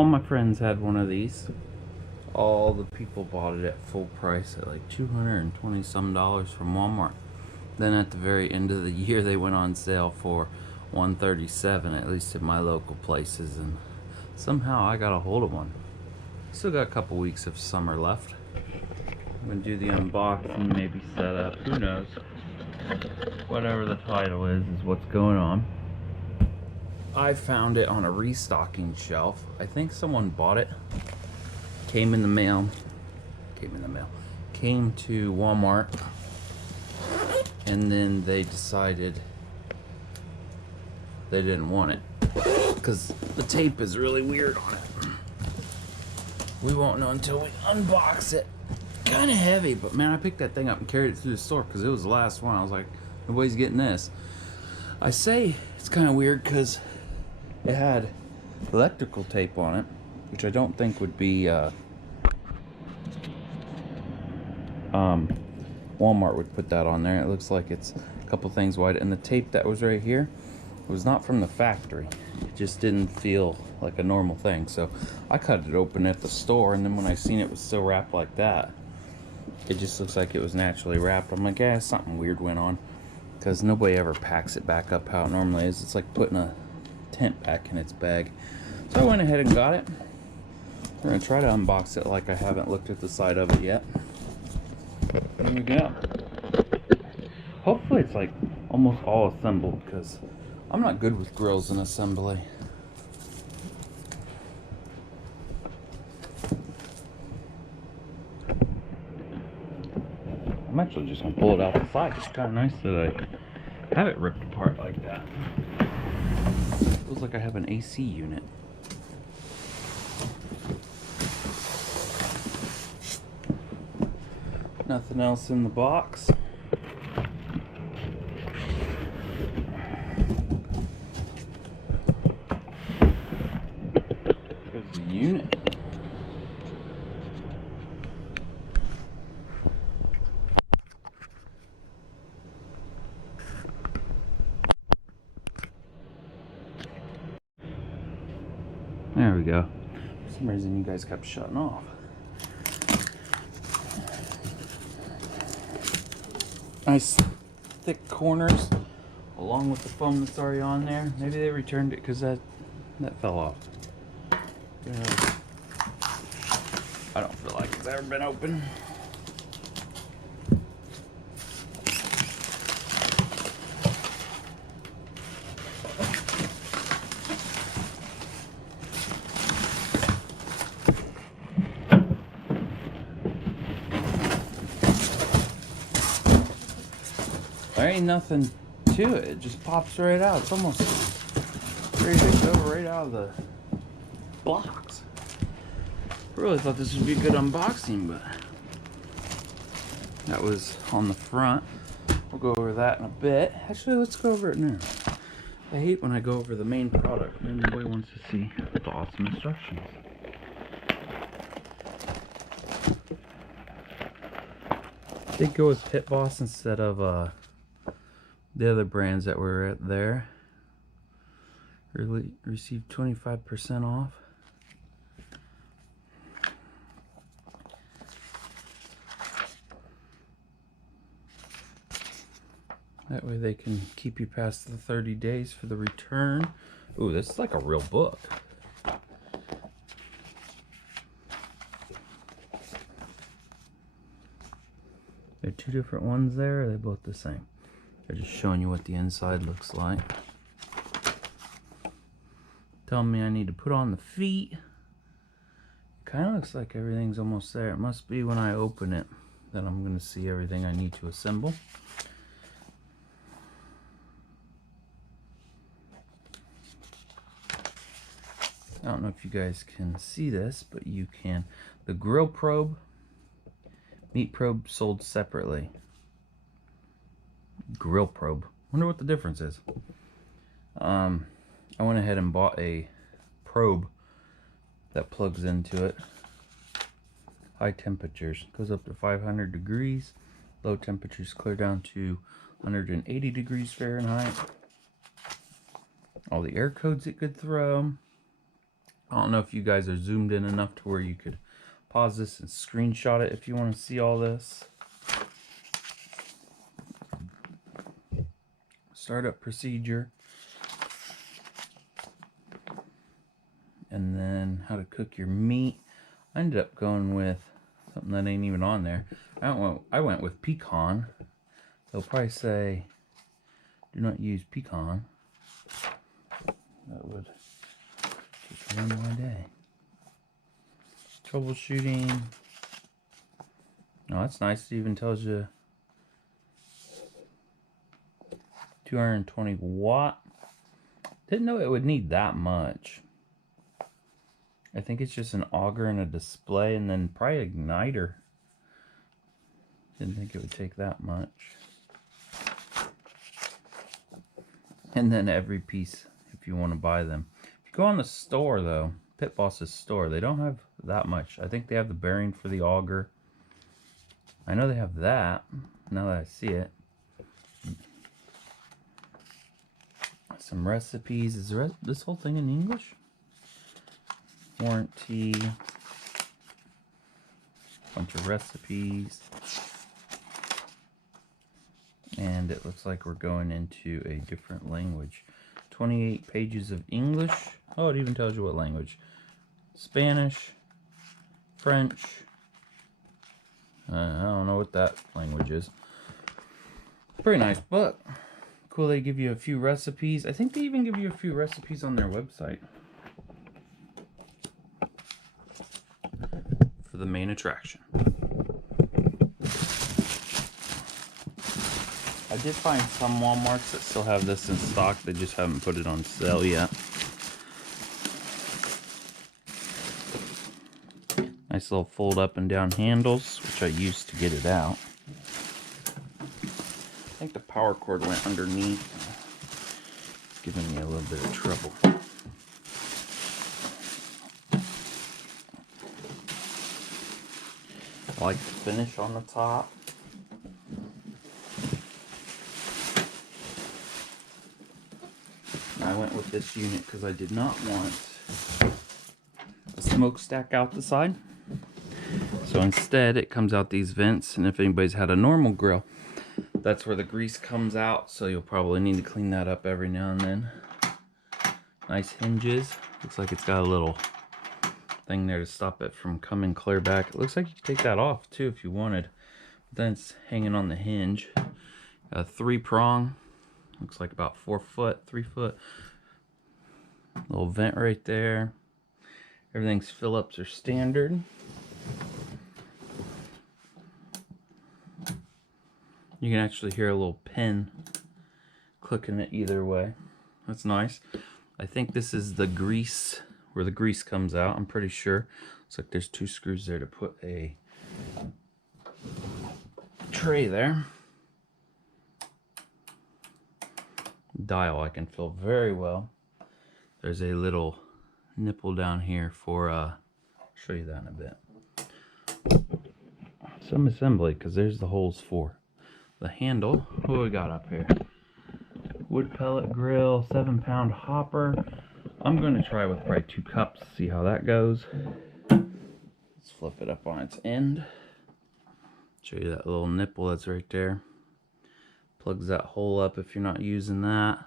All my friends had one of these. All the people bought it at full price at like $220 some from Walmart. Then at the very end of the year, they went on sale for $137, at least at my local places, and somehow I got a hold of one. Still got a couple weeks of summer left. I'm gonna do the unboxing, maybe set up, who knows. Whatever the title is what's going on. I found it on a restocking shelf. I think someone bought it. Came in the mail. Came to Walmart. And then they decided they didn't want it. Because the tape is really weird on it. We won't know until we unbox it. Kind of heavy, but man, I picked that thing up and carried it through the store because it was the last one. I was like, nobody's getting this. I say it's kind of weird because it had electrical tape on it, which I don't think would be Walmart would put that on there. It looks like it's a couple things wide, and the tape that was right here was not from the factory. It just didn't feel like a normal thing, so I cut it open at the store, and then when I seen it was still wrapped like that, it just looks like it was naturally wrapped. I'm like, yeah, something weird went on, because nobody ever packs it back up how it normally is. It's like putting a tent back in its bag. So I went ahead and got it. We're gonna try to unbox it like I haven't looked at the side of it yet. There we go. Hopefully it's like almost all assembled, because I'm not good with grills and assembly. I'm actually just gonna pull it out the side. It's kind of nice that I have it ripped apart like that. Feels like I have an AC unit. Nothing else in the box. There's the unit. There we go. For some reason you guys kept shutting off. Nice thick corners along with the foam that's already on there. Maybe they returned it because that fell off. I don't feel like it's ever been open. There ain't nothing to it. It just pops right out. It's almost ready to go right out of the box. I really thought this would be a good unboxing, but that was on the front. We'll go over that in a bit. Actually, let's go over it now. I hate when I go over the main product and nobody wants to see the awesome instructions. They go with Pit Boss instead of the other brands that were at there. Really received 25% off. That way they can keep you past the 30 days for the return. Ooh, this is like a real book. There are two different ones there, or are they both the same? They're just showing you what the inside looks like. Telling me I need to put on the feet. Kind of looks like everything's almost there. It must be when I open it that I'm going to see everything I need to assemble. I don't know if you guys can see this, but you can. The grill probe, meat probe sold separately. Grill probe. Wonder what the difference is. I went ahead and bought a probe that plugs into it. High temperatures. Goes up to 500 degrees. Low temperatures clear down to 180 degrees Fahrenheit. All the air codes it could throw. I don't know if you guys are zoomed in enough to where you could pause this and screenshot it if you want to see all this. Startup procedure. And then how to cook your meat. I ended up going with something that ain't even on there. I went with pecan. They'll probably say, do not use pecan. That would just ruin my day. Troubleshooting. Oh, that's nice. It even tells you 220 watt. Didn't know it would need that much. I think it's just an auger and a display and then probably igniter. Didn't think it would take that much. And then every piece if you want to buy them. If you go on the store though, Pit Boss's store, they don't have that much. I think they have the bearing for the auger. I know they have that now that I see it. Some recipes. Is this whole thing in English? Warranty. Bunch of recipes. And it looks like we're going into a different language. 28 pages of English. Oh, it even tells you what language. Spanish, French. I don't know what that language is. Pretty nice book. Cool, they give you a few recipes. I think they even give you a few recipes on their website. For the main attraction. I did find some Walmarts that still have this in stock. They just haven't put it on sale yet. Nice little fold up and down handles, which I used to get it out. I think the power cord went underneath. It's giving me a little bit of trouble. I like the finish on the top. I went with this unit because I did not want a smokestack out the side. So instead it comes out these vents, and if anybody's had a normal grill, that's where the grease comes out, so you'll probably need to clean that up every now and then. Nice hinges. Looks like it's got a little thing there to stop it from coming clear back. It looks like you could take that off too if you wanted. But then it's hanging on the hinge. A 3-prong. Looks like about 4 foot, 3 foot. Little vent right there. Everything's Phillips or standard. You can actually hear a little pin clicking it either way. That's nice. I think this is the grease, where the grease comes out, I'm pretty sure. Looks like there's 2 screws there to put a tray there. Dial I can feel very well. There's a little nipple down here for, I'll show you that in a bit. Some assembly, because there's the holes for the handle. What do we got up here? Wood pellet grill, 7-pound hopper. I'm going to try with probably 2 cups, see how that goes. Let's flip it up on its end. Show you that little nipple that's right there. Plugs that hole up if you're not using that.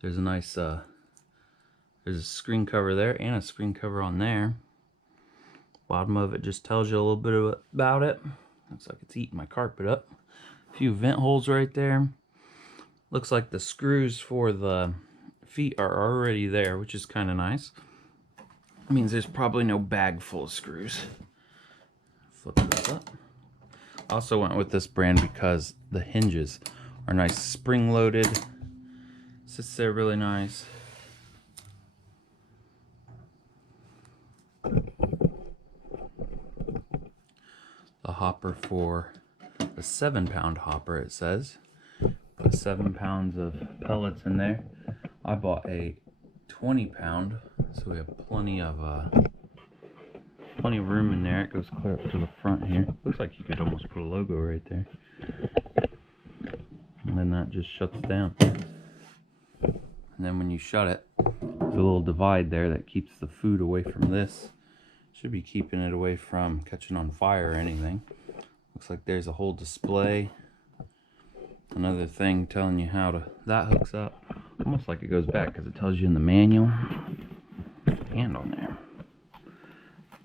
There's a nice, there's a screen cover there and a screen cover on there. Bottom of it just tells you a little bit about it. Looks like it's eating my carpet up. A few vent holes right there. Looks like the screws for the feet are already there, which is kind of nice. It means there's probably no bag full of screws. Flip this up. Also went with this brand because the hinges are nice spring loaded. Sits there really nice. The hopper for the 7-pound hopper, it says. Put 7 pounds of pellets in there. I bought a 20-pound, so we have plenty of room in there. It goes clear up to the front here. Looks like you could almost put a logo right there. And then that just shuts down. And then when you shut it, There's a little divide there that keeps the food away from this. Should be keeping it away from catching on fire or anything. Looks like there's a whole display. Another thing telling you how to, that hooks up. Almost like it goes back because it tells you in the manual. And on there.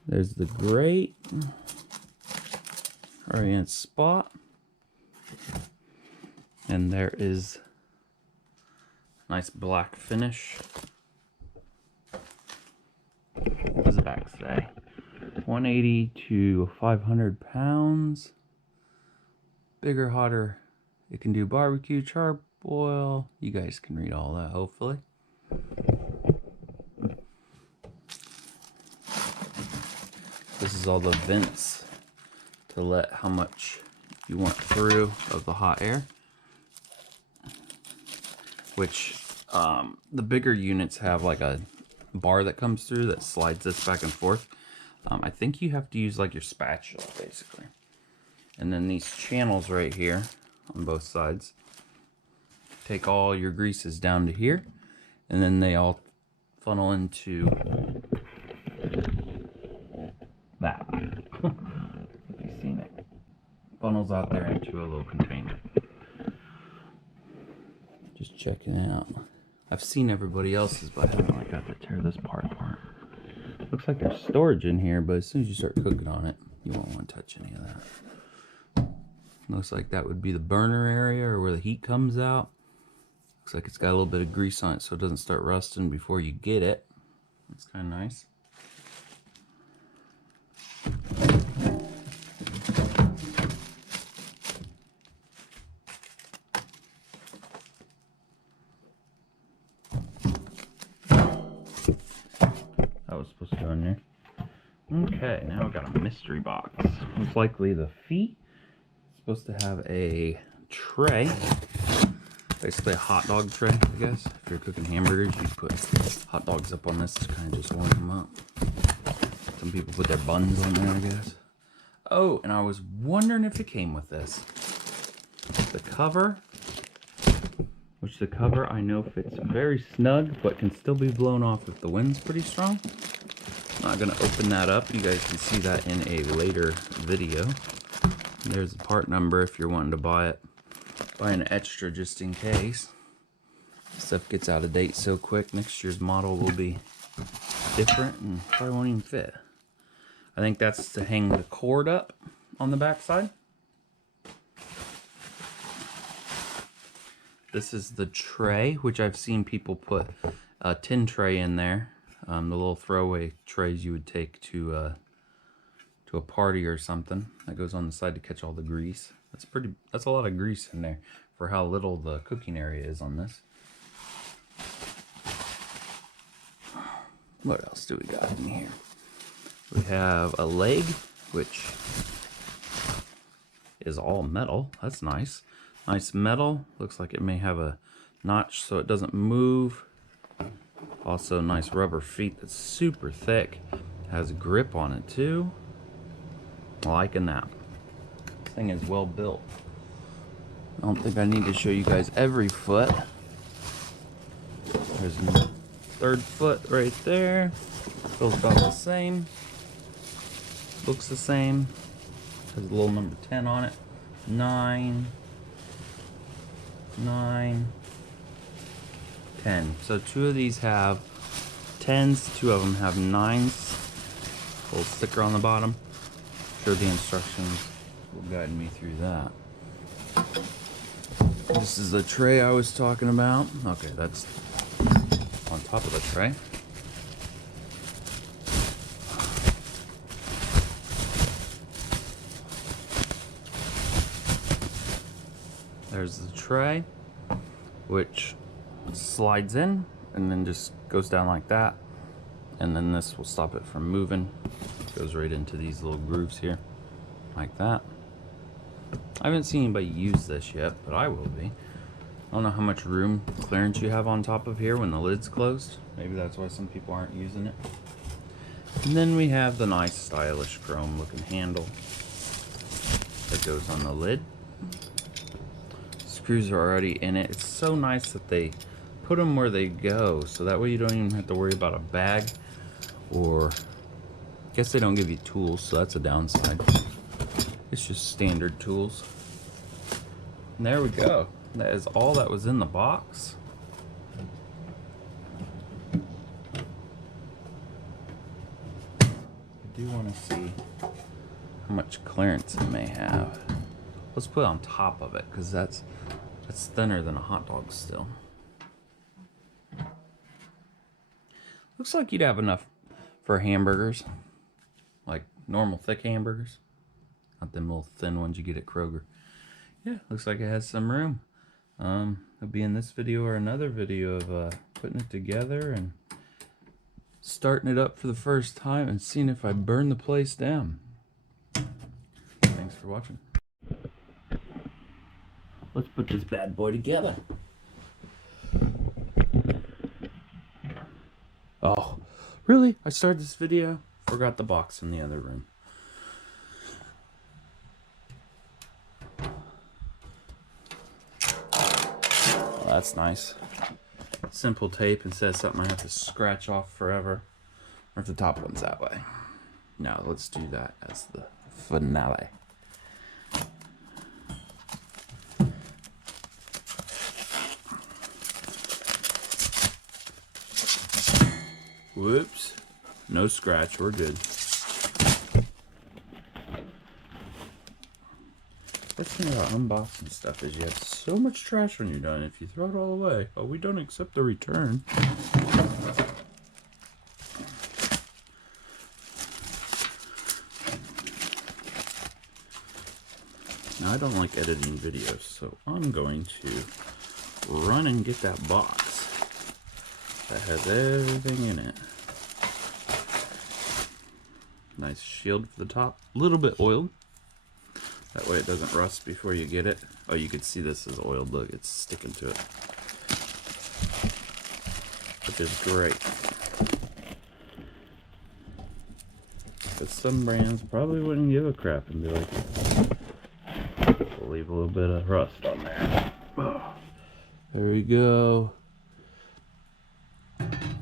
There's the grate. Right in its spot. And there is a nice black finish. What does the back say? 180 to 500 pounds. Bigger, hotter. It can do barbecue, charboil. You guys can read all that, hopefully. This is all the vents to let how much you want through of the hot air. Which the bigger units have like a bar that comes through that slides this back and forth. I think you have to use like your spatula basically. And then these channels right here on both sides take all your greases down to here, and then they all funnel into that. You've seen it. Funnels out there into a little container. Just checking it out. I've seen everybody else's, but I haven't like got to tear this part apart. Looks like there's storage in here, but as soon as you start cooking on it, you won't want to touch any of that. Looks like that would be the burner area, or where the heat comes out. Looks like it's got a little bit of grease on it so it doesn't start rusting before you get it. That's kind of nice. That was supposed to go in there. Okay, now we've got a mystery box. Most likely the feet. It's supposed to have a tray. Basically a hot dog tray, I guess. If you're cooking hamburgers, you put hot dogs up on this to kind of just warm them up. Some people put their buns on there, I guess. Oh, and I was wondering if it came with this. The cover, which the cover I know fits very snug, but can still be blown off if the wind's pretty strong. Not gonna open that up. You guys can see that in a later video. There's the part number if you're wanting to buy it. Buy an extra just in case. Stuff gets out of date so quick. Next year's model will be different and probably won't even fit. I think that's to hang the cord up on the back side. This is the tray, which I've seen people put a tin tray in there. The little throwaway trays you would take to a party or something. That goes on the side to catch all the grease. That's a lot of grease in there for how little the cooking area is on this. What else do we got in here? We have a leg, which is all metal. That's nice. Nice metal. Looks like it may have a notch so it doesn't move. Also nice rubber feet that's super thick. Has grip on it too. Liking that. This thing is well built. I don't think I need to show you guys every foot. There's a third foot right there. Feels about the same. Looks the same. Has a little number 10 on it. 9, 9, 10. So 2 of these have 10s, 2 of them have 9s. Little sticker on the bottom. I'm sure the instructions will guide me through that. This is the tray I was talking about. Okay, that's on top of the tray. There's the tray, which slides in and then just goes down like that. And then this will stop it from moving. Goes right into these little grooves here, like that. I haven't seen anybody use this yet, but I will be. I don't know how much room clearance you have on top of here when the lid's closed. Maybe that's why some people aren't using it. And then we have the nice stylish chrome looking handle that goes on the lid. Screws are already in it. It's so nice that they put them where they go, so that way you don't even have to worry about a bag, or I guess they don't give you tools, so that's a downside. It's just standard tools. And there we go. That is all that was in the box. I do want to see how much clearance it may have. Let's put it on top of it, because that's thinner than a hot dog still. Looks like you'd have enough for hamburgers, like normal thick hamburgers, not them little thin ones you get at Kroger. Yeah, looks like it has some room. It'll be in this video or another video of putting it together and starting it up for the first time and seeing if I burn the place down. Thanks for watching. Let's put this bad boy together. Oh, really? I started this video, forgot the box in the other room. Well, that's nice. Simple tape instead of something I have to scratch off forever. Or if the top one's that way. Now let's do that as the finale. Whoops. No scratch, we're good. First thing about unboxing stuff is you have so much trash when you're done. If you throw it all away, oh, we don't accept the return. Now, I don't like editing videos, so I'm going to run and get that box that has everything in it. Nice shield for the top, a little bit oiled. That way it doesn't rust before you get it. Oh, you can see this is oiled. Look, it's sticking to it, which is great. But some brands probably wouldn't give a crap and be like, we'll leave a little bit of rust on there. Oh, there we go.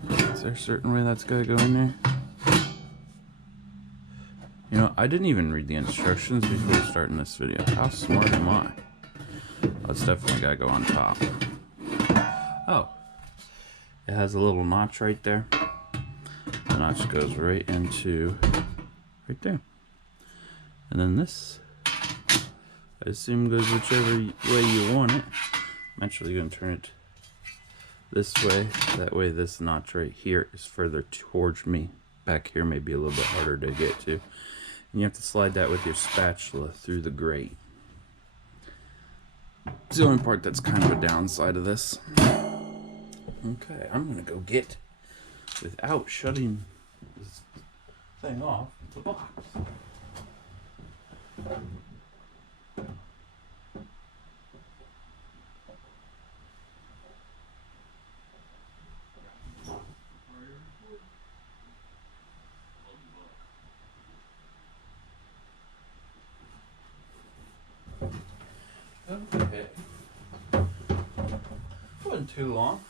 Is there a certain way that's got to go in there? You know, I didn't even read the instructions before starting this video. How smart am I? Oh, it's definitely got to go on top. Oh, it has a little notch right there. The notch goes right into right there. And then this, I assume, goes whichever way you want it. I'm actually going to turn it this way. That way this notch right here is further towards me. Back here may be a little bit harder to get to. And you have to slide that with your spatula through the grate. It's the only part that's kind of a downside of this. Okay, I'm going to go get, without shutting this thing off, the box. Okay. Wasn't too long.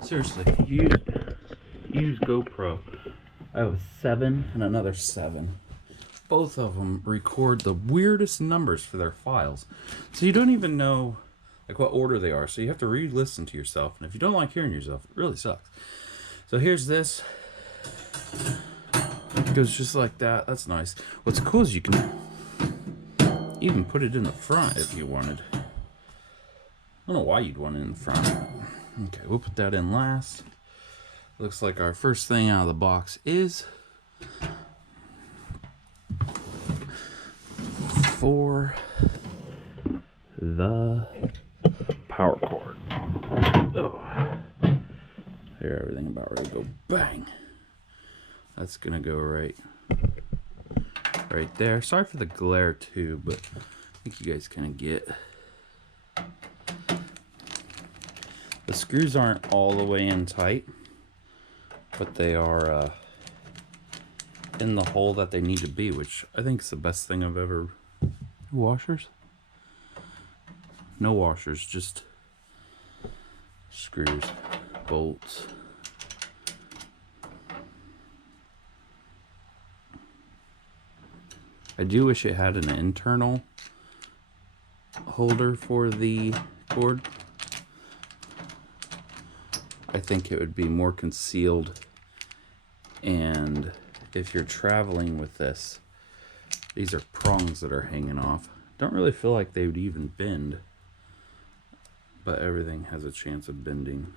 Seriously, use GoPro. I have a 7 and another 7. Both of them record the weirdest numbers for their files. So you don't even know like what order they are. So you have to re-listen to yourself. And if you don't like hearing yourself, it really sucks. So here's this. It goes just like that. That's nice. What's cool is you can even put it in the front if you wanted. I don't know why you'd want it in the front. Okay, we'll put that in last. Looks like our first thing out of the box is for the power cord. Oh, here, everything about ready to go bang. That's gonna go right there. Sorry for the glare too, but I think you guys kind of get. The screws aren't all the way in tight, but they are in the hole that they need to be, which I think is the best thing I've ever. Washers? No washers, just screws, bolts. I do wish it had an internal holder for the cord. I think it would be more concealed, and if you're traveling with this, these are prongs that are hanging off. Don't really feel like they would even bend, but everything has a chance of bending.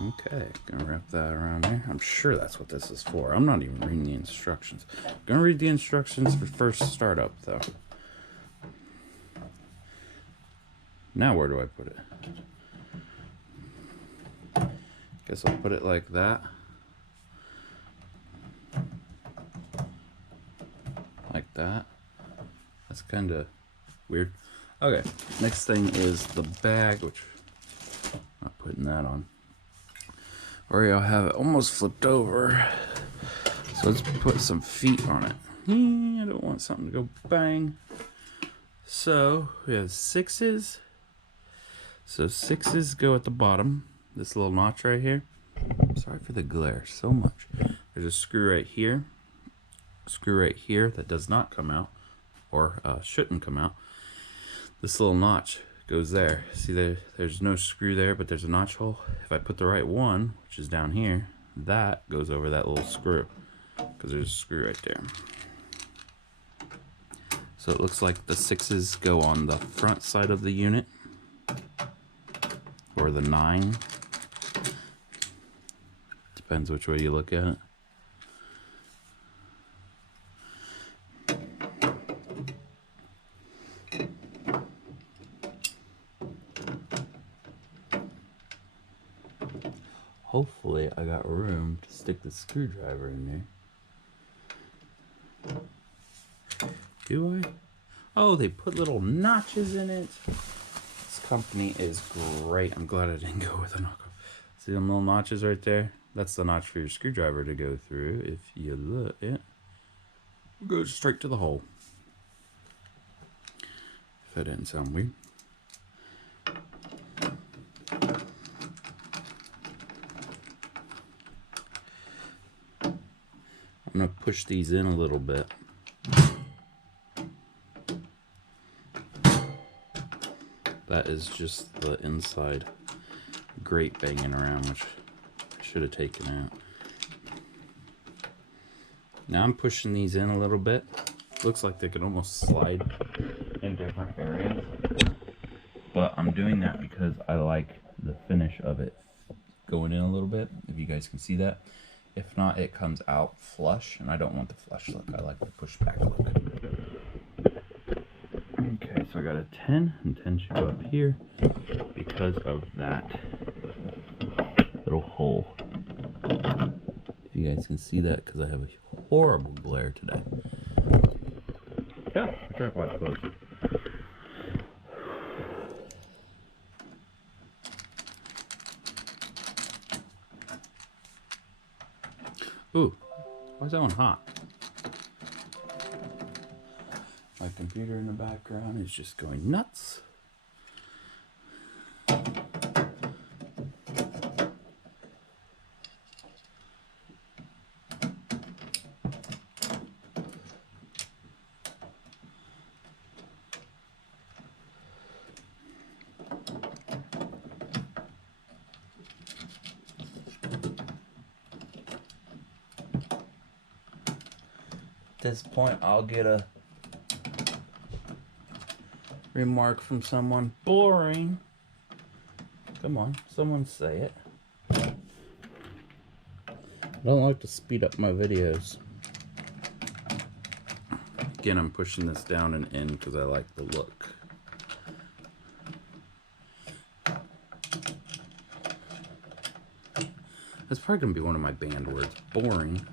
Okay, gonna wrap that around there. I'm sure that's what this is for. I'm not even reading the instructions. Gonna read the instructions for first startup though. Now where do I put it? Guess I'll put it like that. Like that. That's kind of weird. Okay, next thing is the bag, which I'm not putting that on. Or I'll have it almost flipped over. So let's put some feet on it. I don't want something to go bang. So we have 6s. So 6s go at the bottom. This little notch right here. Sorry for the glare so much. There's a screw right here. Screw right here that does not come out, or shouldn't come out. This little notch goes there. See, there's no screw there, but there's a notch hole. If I put the right one, which is down here, that goes over that little screw, because there's a screw right there. So it looks like the 6s go on the front side of the unit, or the 9. Depends which way you look at it. Hopefully I got room to stick the screwdriver in there. Do I? Oh, they put little notches in it. This company is great. I'm glad I didn't go with a knockoff. See them little notches right there? That's the notch for your screwdriver to go through. If you look, it goes straight to the hole. If that didn't sound weird. I'm going to push these in a little bit. That is just the inside grate banging around, which I should have taken out. Now I'm pushing these in a little bit. Looks like they could almost slide in different areas. But I'm doing that because I like the finish of it going in a little bit, if you guys can see that. If not, it comes out flush, and I don't want the flush look. I like the push back look. Okay, so I got a 10, and 10 should go up here because of that little hole. If you guys can see that, because I have a horrible glare today. Yeah, my tripod's closed. Ooh, why is that one hot? My computer in the background is just going nuts. At this point, I'll get a remark from someone. Boring. Come on, someone say it. I don't like to speed up my videos. Again, I'm pushing this down and in because I like the look. That's probably going to be one of my banned words. Boring.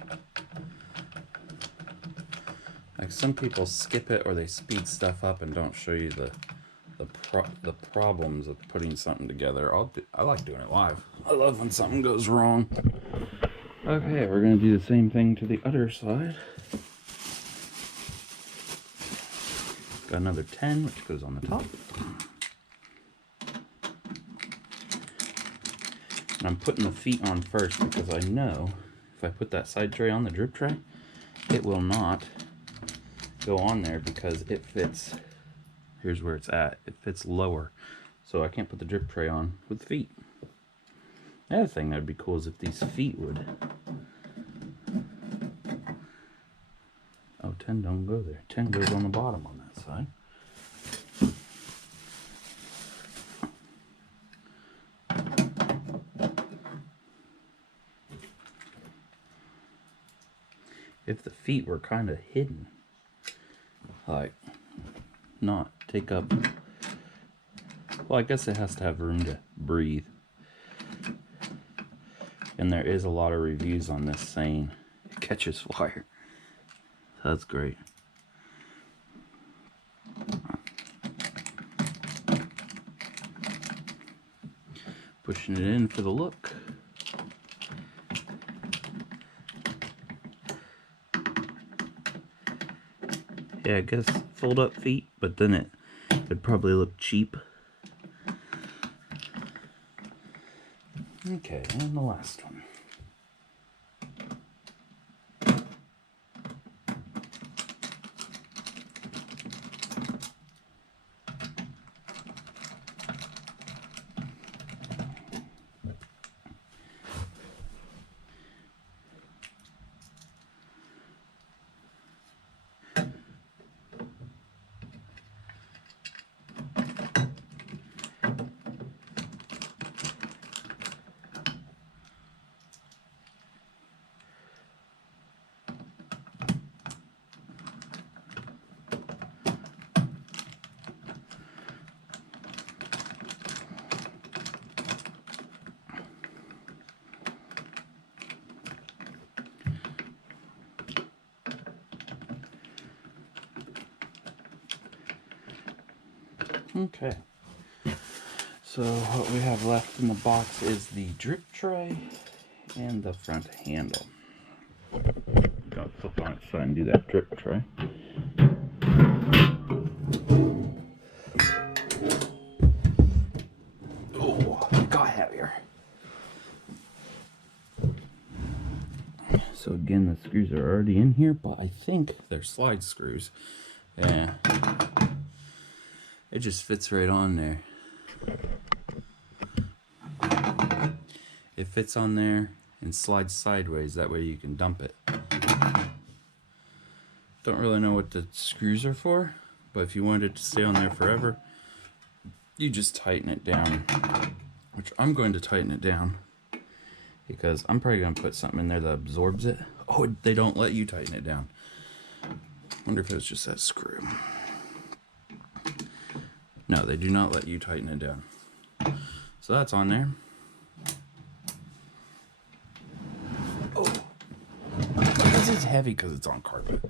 Like, some people skip it or they speed stuff up and don't show you the problems of putting something together. I like doing it live. I love when something goes wrong. Okay, we're gonna do the same thing to the other side. Got another 10, which goes on the top. And I'm putting the feet on first because I know if I put that side tray on the drip tray, it will not go on there because it fits, here's where it's at, it fits lower. So I can't put the drip tray on with feet. The other thing that would be cool is if these feet would, oh, 10 don't go there. 10 goes on the bottom on that side. If the feet were kind of hidden, like not take up, well, I guess it has to have room to breathe. And there is a lot of reviews on this saying it catches fire. So that's great. Pushing it in for the look. Yeah, I guess fold up feet, but then it'd probably look cheap. Okay, and the last one. Okay, so what we have left in the box is the drip tray and the front handle. Gotta flip on its side and do that drip tray. Oh, it got heavier. So again, the screws are already in here, but I think they're slide screws. Yeah. It just fits right on there. It fits on there and slides sideways, that way you can dump it. Don't really know what the screws are for, but if you wanted it to stay on there forever, you just tighten it down. Which I'm going to tighten it down because I'm probably going to put something in there that absorbs it. Oh, they don't let you tighten it down. Wonder if it's just that screw. No, they do not let you tighten it down. So that's on there. Oh, this is heavy because it's on carpet.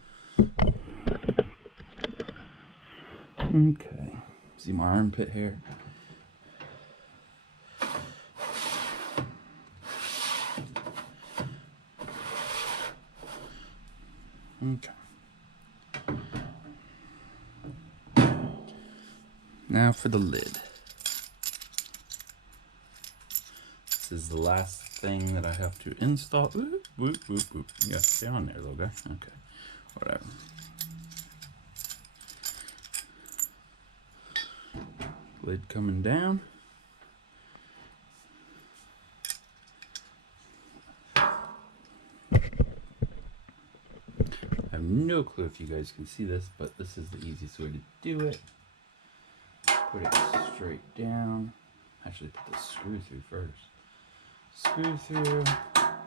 Okay, see my armpit hair? Okay. Now for the lid. This is the last thing that I have to install. Whoop, whoop, whoop, whoop. You gotta stay on there, little guy. Okay, whatever. Lid coming down. I have no clue if you guys can see this, but this is the easiest way to do it. Put it straight down. Actually, put the screw through first. Screw through,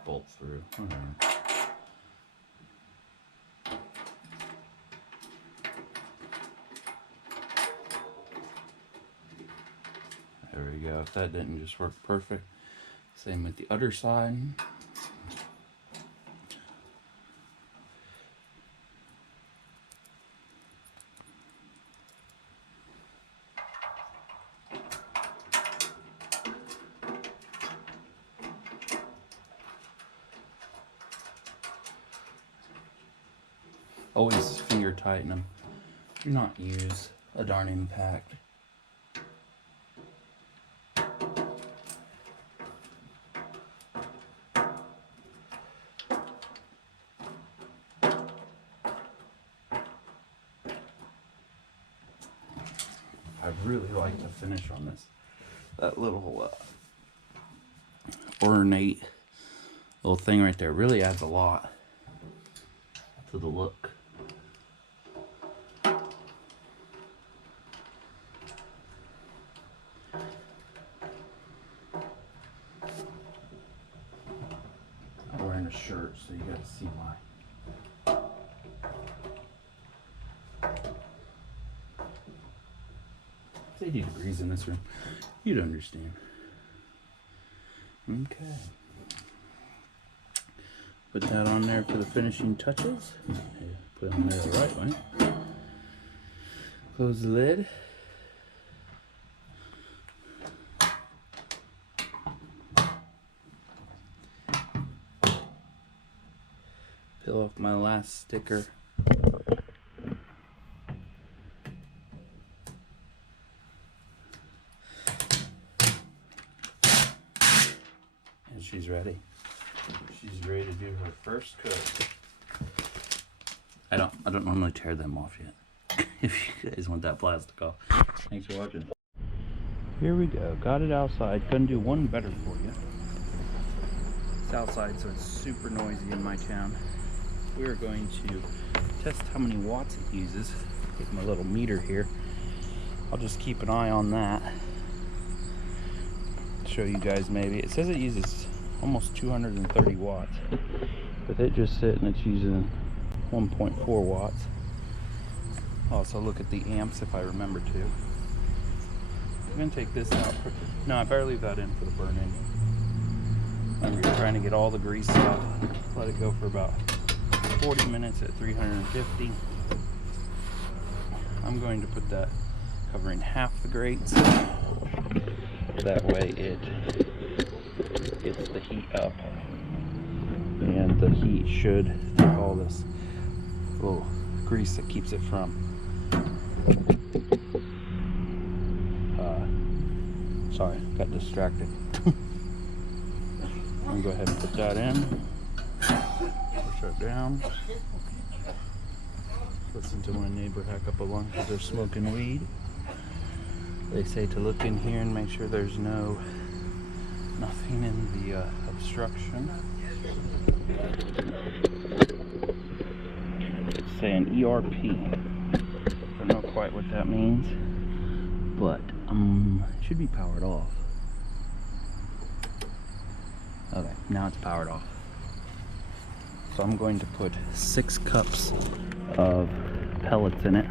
bolt through, whatever. There we go. If that didn't just work perfect. Same with the other side. Always finger tighten them. Do not use a darn impact. I really like the finish on this. That little ornate little thing right there really adds a lot to the look. I'm wearing a shirt, so you gotta see why. It's 80 degrees in this room. You'd understand. Okay. Put that on there for the finishing touches. Yeah, put it on there the right way. Close the lid. Peel off my last sticker. And she's ready. She's ready to do her first coat. I don't normally tear them off yet. If you guys want that plastic off. Thanks for watching. Here we go. Got it outside. Couldn't do one better for you. It's outside, so it's super noisy in my town. We are going to test how many watts it uses with my little meter here. I'll just keep an eye on that. Show you guys maybe. It says it uses almost 230 watts. With it just sitting, it's using 1.4 watts. Also look at the amps if I remember to. I'm gonna take this out. No, I better leave that in for the burn-in. Remember, you're trying to get all the grease off. Let it go for about 40 minutes at 350. I'm going to put that covering half the grates. That way it gets the heat up. And the heat should take all this little grease that keeps it from sorry, got distracted. I'm gonna go ahead and put that in. Push that down. Listen to my neighbor hack up a lung because they're smoking weed. They say to look in here and make sure there's nothing in the obstruction. It's saying ERP. Don't know quite what that means, but it should be powered off. Okay, now it's powered off. So I'm going to put 6 cups of pellets in it.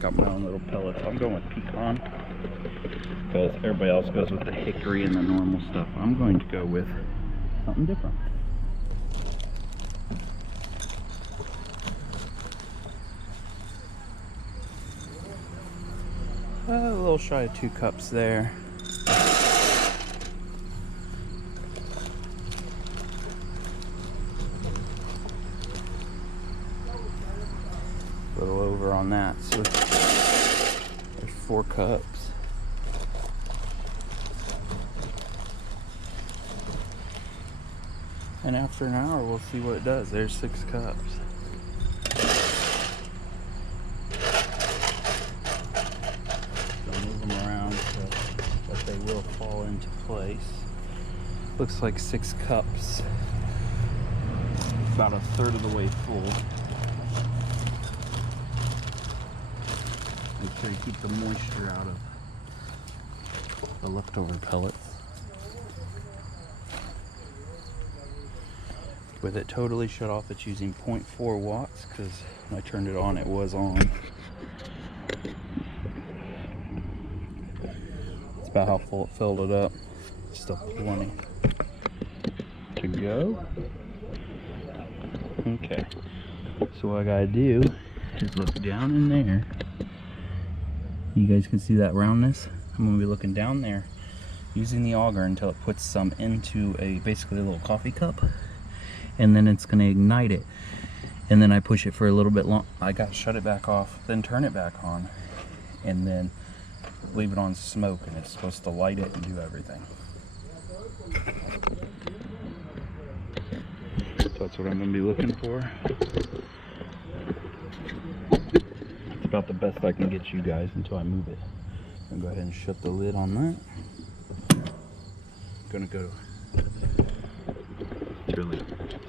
Got my own little pellets. I'm going with pecan because everybody else goes with the hickory and the normal stuff. I'm going to go with something different. A little shy of 2 cups there. A little over on that, so there's 4 cups. And after an hour, we'll see what it does. There's 6 cups. But they will fall into place. Looks like 6 cups, about a third of the way full. Make sure you keep the moisture out of the leftover pellets. With it totally shut off, it's using 0.4 watts because when I turned it on, it was on. About how full it filled it up. Still plenty to go. Okay, so what I gotta do is look down in there. You guys can see that roundness. I'm gonna be looking down there using the auger until it puts some into basically a little coffee cup, and then it's gonna ignite it. and then I push it for a little bit long. I got to shut it back off, then turn it back on, and then leave it on smoke, and it's supposed to light it and do everything. So that's what I'm going to be looking for. It's about the best I can get you guys until I move it. I'm going to go ahead and shut the lid on that. Gonna go. It really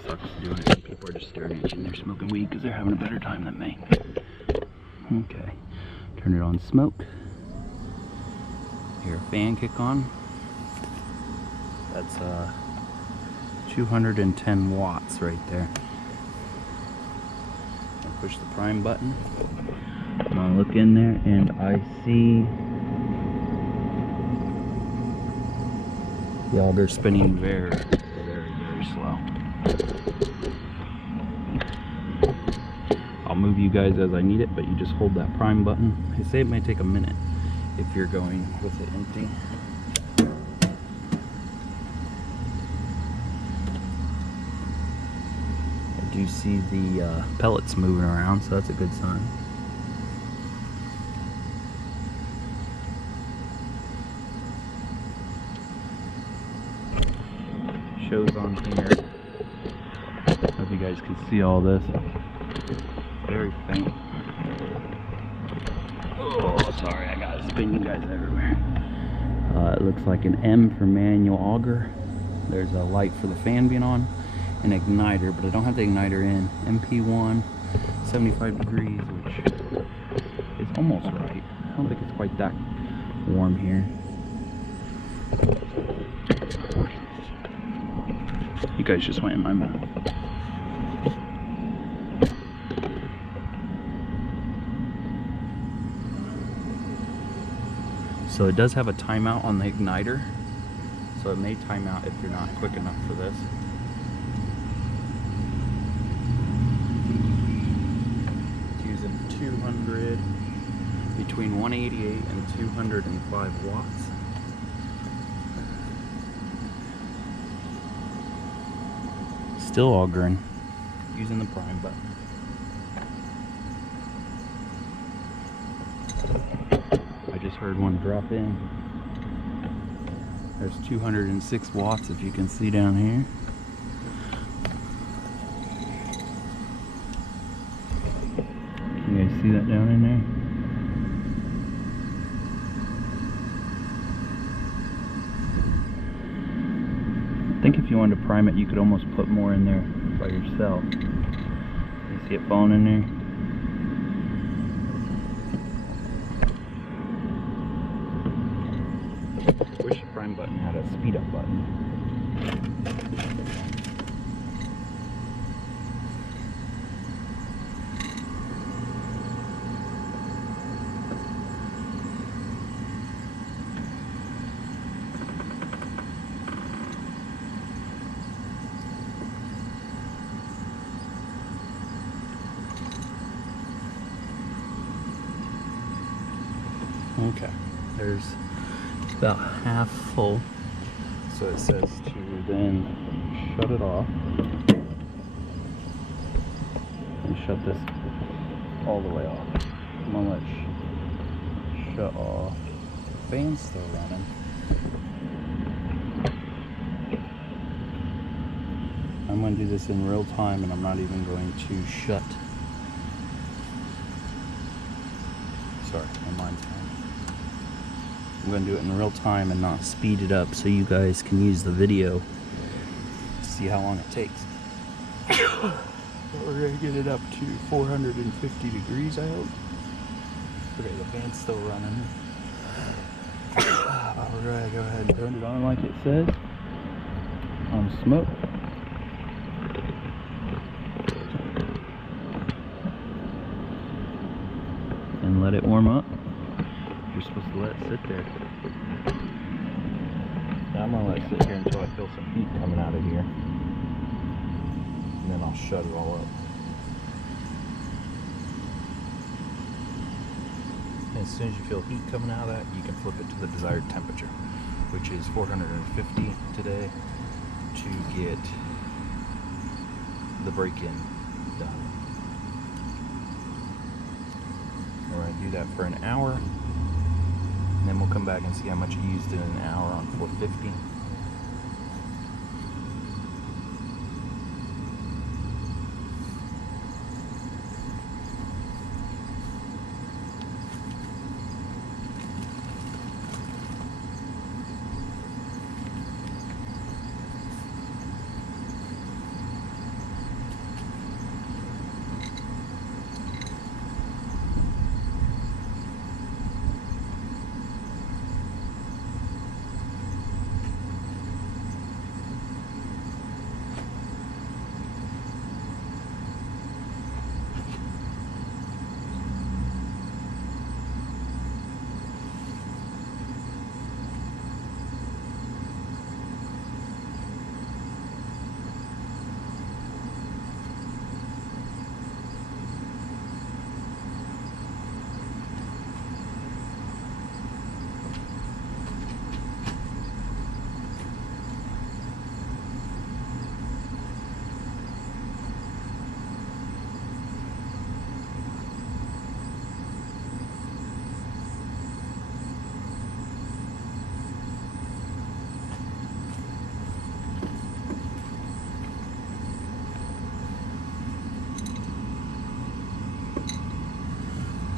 sucks doing it. People are just staring at you and they're smoking weed because they're having a better time than me. Okay, turn it on smoke. Hear a fan kick on. That's 210 watts right there. I'll push the prime button. I'm gonna look in there and I see the auger spinning very, very slow. I'll move you guys as I need it, but you just hold that prime button. I say it may take a minute if you're going with it empty. I do see the pellets moving around, so that's a good sign. Shows on here. Hope you guys can see all this. Very faint. Oh, sorry, I gotta spin you guys everywhere. It looks like an M for manual auger. There's a light for the fan being on, an igniter, but I don't have the igniter in. MP1, 75 degrees, which is almost right. I don't think it's quite that warm here. You guys just went in my mouth. So it does have a timeout on the igniter. So it may time out if you're not quick enough for this. It's using 200, between 188 and 205 watts. Still augering, using the prime button. I just heard one drop in. There's 206 watts if you can see down here. Can you guys see that down in there? I think if you wanted to prime it, you could almost put more in there by yourself. You see it falling in there? I wish the prime button had a speed up button. Okay, there's about half full, so it says to then shut it off and shut this all the way off. I'm gonna let shut off. The fan's still running. I'm gonna do this in real time, and I'm not even going to shut. Sorry, my mind's gone. I'm going to do it in real time and not speed it up so you guys can use the video to see how long it takes. We're going to get it up to 450 degrees, I hope. Okay, the fan's still running. Alright, go ahead and turn it on like it says. On smoke. And let it warm up. You're supposed to let it sit there. Now I'm gonna let it sit here until I feel some heat coming out of here, and then I'll shut it all up. And as soon as you feel heat coming out of that, you can flip it to the desired temperature, which is 450 today, to get the break-in done. We're going to do that for an hour, and then we'll come back and see how much it used in an hour on 450.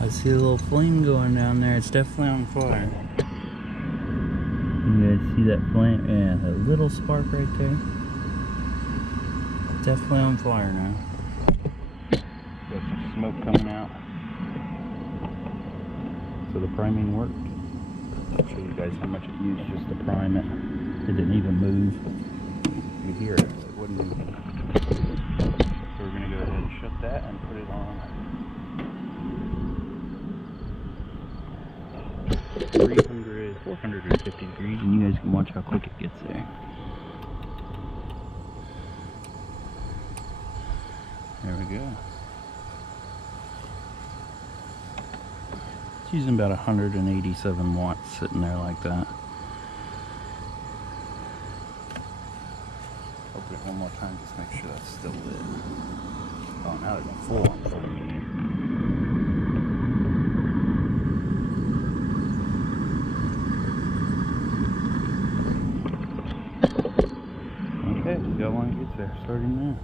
I see a little flame going down there. It's definitely on fire. You guys see that flame? Yeah, that little spark right there. It's definitely on fire now. Got some smoke coming out. So the priming worked. I'll show you guys how much it used just to prime it. It didn't even move. You hear it. It wouldn't move. So we're going to go ahead and shut that and put it on 450 degrees, and you guys can watch how quick it gets there. There we go. It's using about 187 watts sitting there like that. Open it one more time, just make sure that's still lit. Oh, now there's a full on flame. Okay, see how long it gets there, starting now.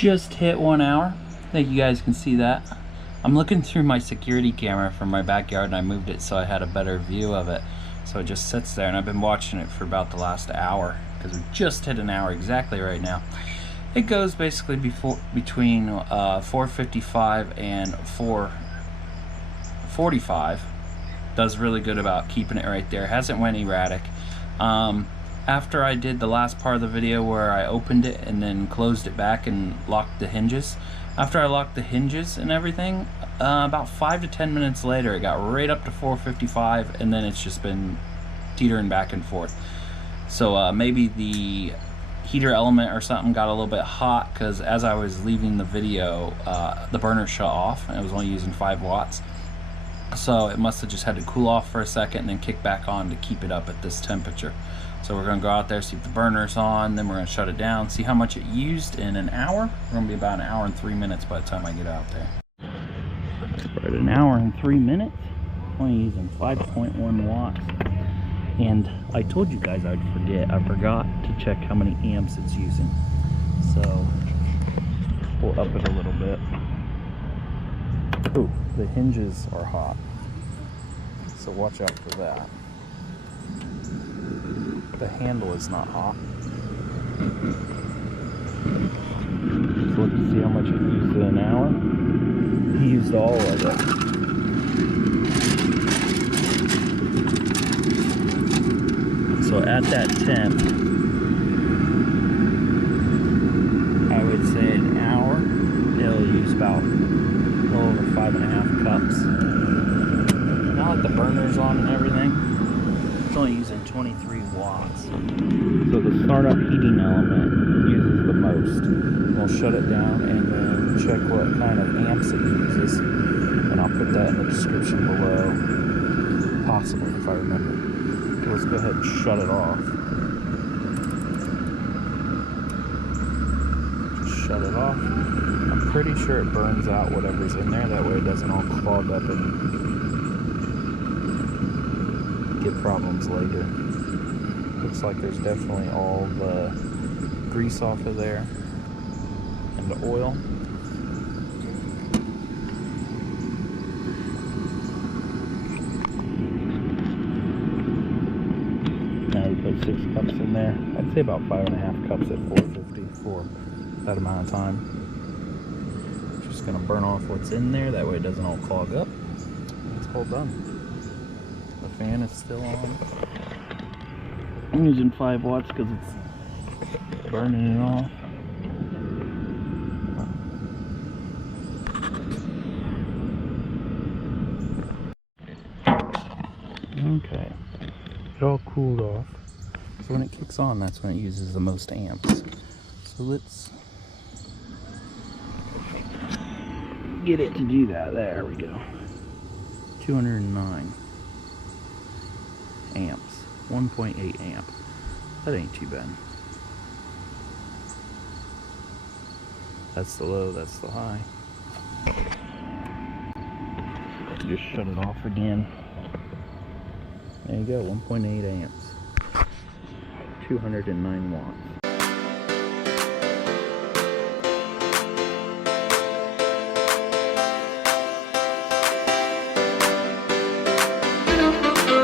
just hit 1 hour. I think you guys can see that. I'm looking through my security camera from my backyard, and I moved it so I had a better view of it. So it just sits there, and I've been watching it for about the last hour because we just hit an hour exactly right now. It goes basically between 4:55 and 4:45. Does really good about keeping it right there. Hasn't went erratic. After I did the last part of the video where I opened it and then closed it back and locked the hinges, after I locked the hinges and everything, about 5 to 10 minutes later it got right up to 4:55, and then it's just been teetering back and forth. So maybe the heater element or something got a little bit hot, because as I was leaving the video, the burner shut off and it was only using 5 watts. So it must have just had to cool off for a second and then kick back on to keep it up at this temperature. So we're gonna go out there, see if the burner's on, then we're gonna shut it down, see how much it used in an hour. We're gonna be about an hour and 3 minutes by the time I get out there. We're at an hour and 3 minutes, only using 5.1 watts. And I told you guys I'd forget. I forgot to check how many amps it's using. So we'll up it a little bit. Ooh, the hinges are hot, so watch out for that. The handle is not hot. So let's see how much it used in an hour. He used all of it. So at that temp, I would say an hour, it'll use about a little over 5.5 cups. Now that the burner's on and everything, it's only using 23 watts. So the startup heating element uses the most. We'll shut it down and then check what kind of amps it uses. And I'll put that in the description below. Possibly, if I remember. So let's go ahead and shut it off. Just shut it off. I'm pretty sure it burns out whatever's in there. That way it doesn't all clog up and get problems later. Looks like there's definitely all the grease off of there and the oil. Now we put 6 cups in there. I'd say about 5.5 cups at 450 for that amount of time. Just gonna burn off what's in there. That way it doesn't all clog up. It's all done. The fan is still on. I'm using 5 watts because it's burning it off. Okay, it all cooled off. So when it kicks on, that's when it uses the most amps. So let's get it to do that. There we go. 209 amps, 1.8 amp. That ain't too bad. That's the low, that's the high. Just shut it off again. There you go, 1.8 amps, 209 watts.